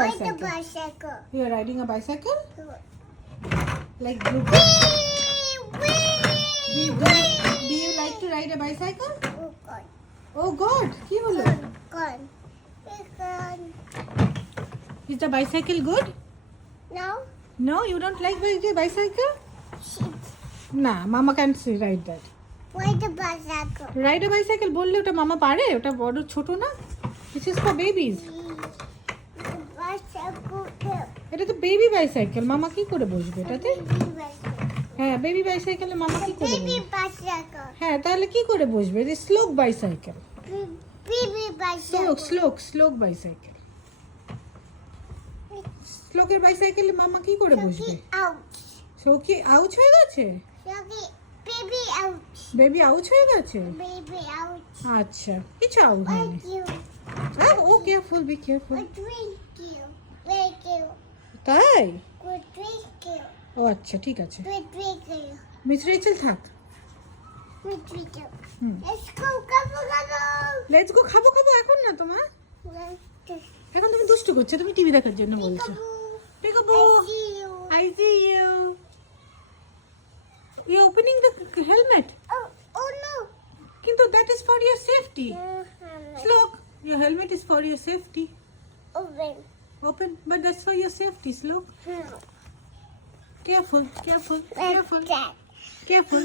bicycle? Bicycle. You are riding a bicycle? Like blue. Do you like to ride a bicycle? Oh God. Oh God, কি হলো? Gone. Gone. Is the bicycle good? No. No, you don't like the bicycle? Shit. Nah, mama can't say ride that. Why the bicycle? Ride a bicycle বললে ওটা মামা পারে? ওটা বড় ছোট না? This is for babies. Bicycle. এটা তো বেবি বাইসাইকেল, মামা কি করে বসবে এটাতে? Baby bicycle. হ্যাঁ, বেবি বাইসাইকেলে মামা কি করে Baby বসবে? bicycle. হ্যাঁ, তাহলে কি করে বসবে? এটা স্লোক বাইসাইকেল। Baby bicycle. স্লোক বাইসাইকেল। স্লোকের বাইসাইকেলে মামা কি করে বসবে? Ouch. সৌকি আউচ হয়ে গেছে? Shaggy. Baby ouch. Baby ouch হয়ে গেছে? Baby ouch. আচ্ছা, কিছু আউচ হয়নি। Thank you. Oh careful, be careful. Good drink you. Thank you. তাই? Good drink you. ও আচ্ছা, ঠিক আছে। Good drink you. Miss Rachel থাক। Good drink you. হুম। Let's go, go. Let's go, খাবো এখন না তোমার। এখন তুমি দুষ্টু করছো, তুমি টিভি দেখার জন্য বলছো। Peekaboo, I see you. I see you. You're opening the helmet. Oh no. কিন্তু that is for your safety. Slook, your helmet is for your safety. Open. Open, but that's for your safety, Slook. Careful. Like that. Careful.